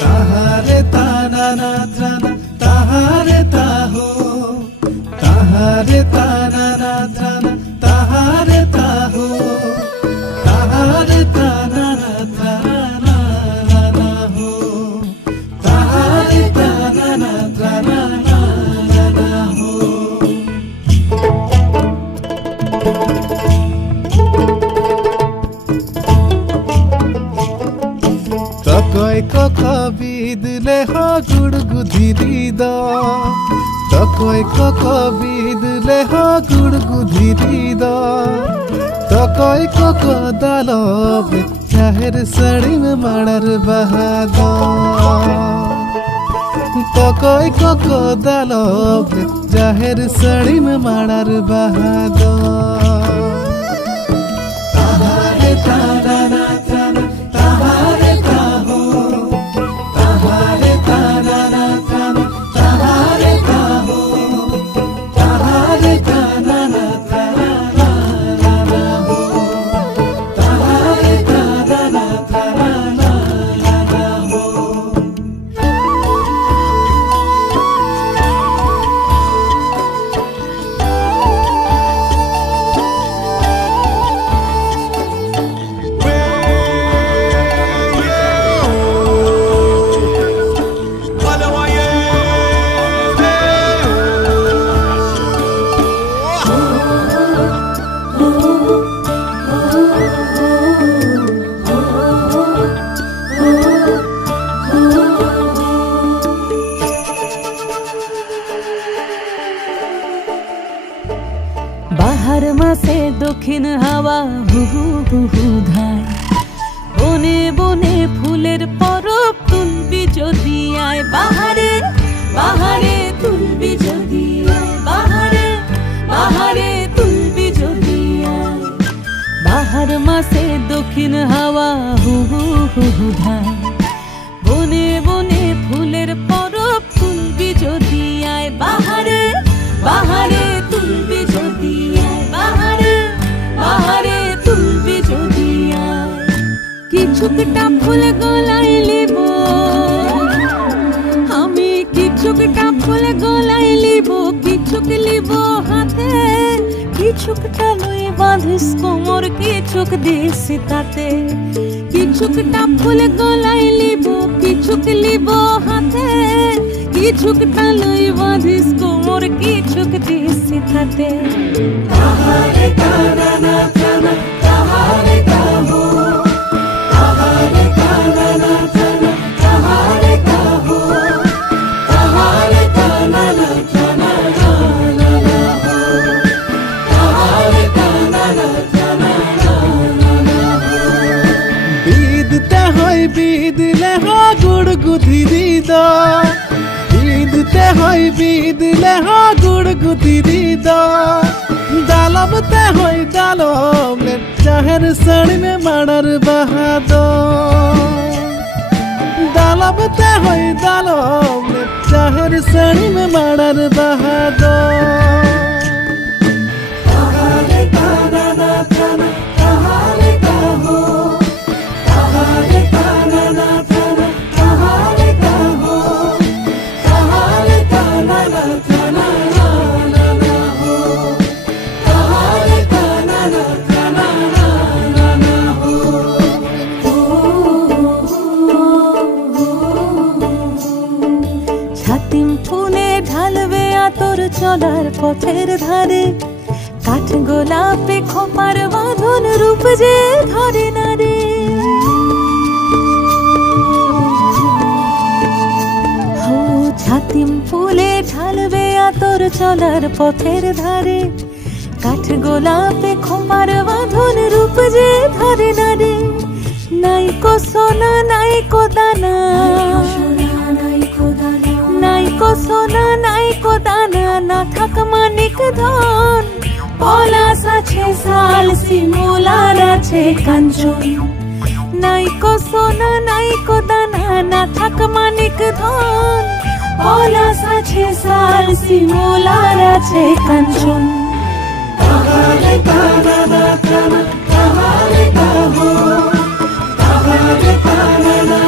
ताहारे ताना ना त्राना ताहारे ताहो ताहारे ताना ना त्राना ताहारे ताहो ताहारे ताना ना त्राना ना हो ताहारे ताना ना त्राना ना हो तकोय कोको बिदले हो गुडगुधिरिदा तकोय कोको बिदले हो गुडगुधिरिदा तकोय कोको दालोब चाहेर सड़ी में माड़र बहादा तकोय कोको दालोब चाहेर सड़ी में माड़र बहादा ताहारे ताना ना त्राना ताहारे ताहो ताहारे ताना ना त्राना ताहारे ताहो ताहारे ताना ना त्राना ना हो ताहारे ताना ना त्राना ना हो बाहर मासे दक्षिण हावा হুহু হুহু ধায় বনে বনে ফুলের পরব তুলবি যদি আয় বাহারে বাহারে তুলবি যদি আয় বাহারে বাহারে তুলবি যদি আয় বাহার মাসে দক্ষিণ হাওয়া হুহু হুহু ধায় বনে বনে ফুলের পরব তুলবি যদি আয় বাহারে বাহারে তুলবি যদি আয় বাহারে বাহারে তুলবি যদি আয় কিছুটা ফুল গলায় লিব আমি কিছুটা ফুল গলায় লিব কিছুক লিব হাতে কিছুটা লই বাঁধিস কোমর কিছুক দিস তাতে কিছুটা ফুল গলায় লিব কিছুক লিব হাতে কিছুটা লই বাঁধিস কোমর কিছুক দিস তাতে ताहारे ताना ना त्राना ताहारे ताहो ताहारे ताना ना त्राना ताहारे ताहो ताहारे ताना ना त्राना ना हो ताहारे ताना ना त्राना ना हो बीदते होय बीदले हो गुडगुधिरिदा बीदते होय बीदले हो गुडगुधिरिदा दालबते होय दालोब चाहेर सड़ी में माड़र बहादो दालबते होय दालोब चाहेर सड़ी में माड़र बहादो ताहारे ताना ना त्राना ताहारे ताहो ताहारे ताना ना त्राना ताहारे ताहो ताहारे ताना ना त्राना ना हो ताहारे ताना ना त्राना ना हो ছাতিম ফুলে ঢালবে আতর চলার পথের ধারে কাঠ গোলাপে খোপার বাঁধন রূপ যে ধরে না রে হো ছাতিম ফুলে ঢালবে আতর চলার পথের ধারে কাঠ গোলাপে খোপার বাঁধন রূপ যে ধরে না রে নাইকো সোনা নাইকো দানা নাইকো সোনা নাইকো দানা না থাক মানিক ধন পলাশ আছে শাল শিমুলার আছে কাঞ্চন নাইকো সোনা নাইকো দানা না থাক মানিক ধন পলাশ আছে শাল শিমুলার আছে কাঞ্চন তাহারে তানা না তানা তাহারে তাহো তাহারে তানা না